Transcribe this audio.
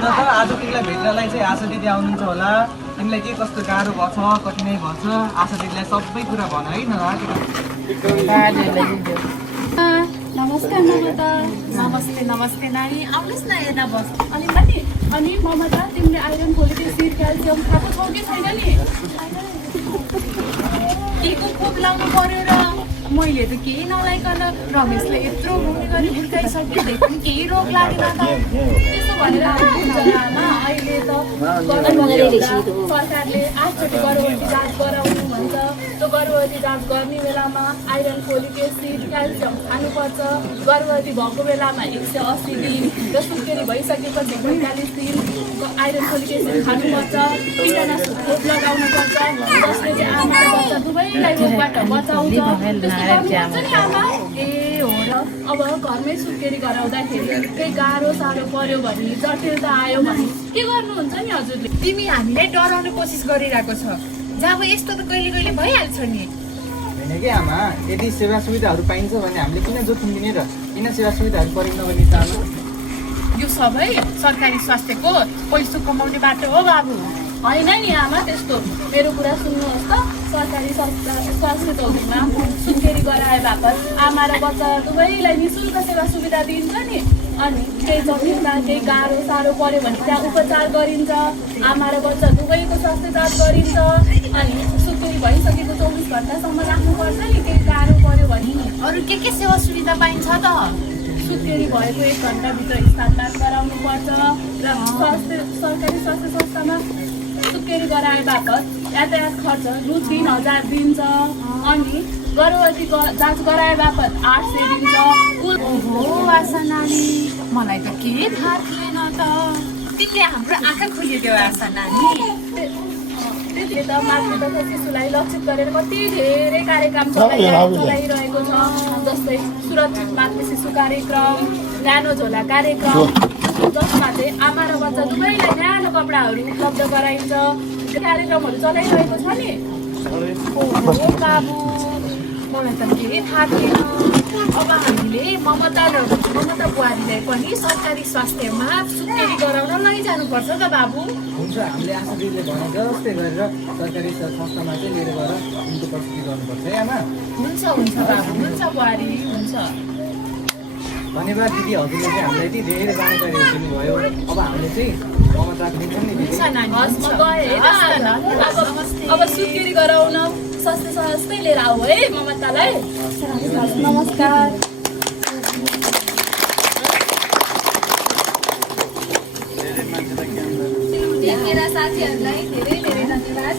सुन त आज तिमीलाई भेट्नलाई चाहिँ आशा दिदी आउनुहुन्छ होला। तिमीलाई के कस्तो गाह्रो भएको छ, कठिनाइ भएको छ, आशा दिदीलाई सबै कुरा भन है न। नमस्कार ममता। नमस्ते नमस्ते नानी, आउनुहोस् न यता बस। अनि ममता तिमीले आइरन फोलिक एसिड क्याल्सियम खाएको छौ कि छैन नि? केको खोप लाउनु पर्यो र मैले त केही नलाइकन रमेशले यत्रो घुम्ने गरी हुर्काइसकेँ, पनि केही रोग लागेन त। त्यसो भनेर आमा अहिले त सरकारले 8 चोटि गर्भवती जाँच गराउनु भन्छ। त्यो गर्भवती जाँच गर्ने बेलामा आइरन फोलिक एसिड क्याल्सियम खानुपर्छ। गर्भवती भएको बेलामा 180 दिन र सुत्केरी भइसकेपछि 45 दिन आइरन फोलिक एसिड खानुपर्छ। टिटानस खोप लगाउनुपर्छ जसले चाहिँ आमा र बच्चा दुवैलाई रोगबाट बचाउँछ। आमा ए हो र अब घरमै सुत्केरी गराउँदाखेरि केही गाह्रो साह्रो पर्यो भने जटिलता आयो भने के गर्नुहुन्छ नि हजुरले? तिमी हामीलाई डराउने कोसिस गरिरहेको छ। जब यस्तो त कहिले कहिले भइहाल्छ नि। होइन कि आमा, यदि सेवा सुविधाहरू पाइन्छ भने हामीले किन जोखिम दिने र किन सेवा सुविधाहरू प्रयोग नगर्ने त आमा? यो सबै सरकारी स्वास्थ्यको पैसा कमाउने बाटो हो बाबु। होइन नि आमा, त्यस्तो मेरो कुरा सुन्नुहोस् त। सरकारी स्वास्थ्य चौकीमा सुत्केरी गराए बापत आमा र बच्चा दुवैलाई निःशुल्क सेवा सुविधा दिन्छ नि। अनि केही जटिलता केही गाह्रो साह्रो पर्यो भने त्यहाँ उपचार गरिन्छ। आमा र बच्चा दुवैको स्वास्थ्य जाँच गरिन्छ। अनि सुत्केरी भइसकेको 24 घन्टासम्म राख्नुपर्छ नि केही गाह्रो पर्यो भने। अरू के सेवा सुविधा पाइन्छ त? सुत्केरी भएको 1 घन्टाभित्र स्थानान्तरण गराउनु पर्छ र सरकारी स्वास्थ्य संस्थामा सुत्केरी गराए बापत यातायात खर्च रु 3000 दिन्छ। अनि गर्भवती जाँच गराए बापत 800 दिन्छ। ओहो आशा नानी, मलाई त केही थाहा थिएन त। तिमीले हाम्रो आँखा खोलिदियो आशा नानी। त्यसले त मातृ तथा शिशुलाई लक्षित गरेर कति धेरै कार्यक्रम चलाइरहेको छ। जस्तै सुरक्षित मातृ शिशु कार्यक्रम, न्यानो झोला कार्यक्रम, जसमा चाहिँ आमा र बच्चा दुवैलाई न्यानो कपडाहरू उपलब्ध गराइन्छ। कार्यक्रमहरू चलाइरहेको छ नि। ओहो बाबु, मलाई त केही थाहा थिएन। अब हामीले ममता बुहारीलाई पनि सरकारी स्वास्थ्यमा सुत्केरी गराउन लैजानुपर्छ त बाबु। हुन्छ, हामीले आशा दिदीले भने जस्तै गरेर सरकारी संस्थामा चाहिँ लिएर गएर उनको प्रस्तुति गर्नुपर्छ है आमा। हुन्छ बाबु, हुन्छ बुहारी, हुन्छ। धन्यवाद दिदी, हजुरले चाहिँ हामीलाई यति धेरै जानकारीहरू दिनुभयो। अब हामीले चाहिँ ममता दिन्छौँ नि दिदी। अब सुत्केरी गराउन स्वास्थ्य संस्थै लिएर आऊ है ममतालाई। नमस्कार। मेरा साथीहरूलाई धेरै धेरै धन्यवाद।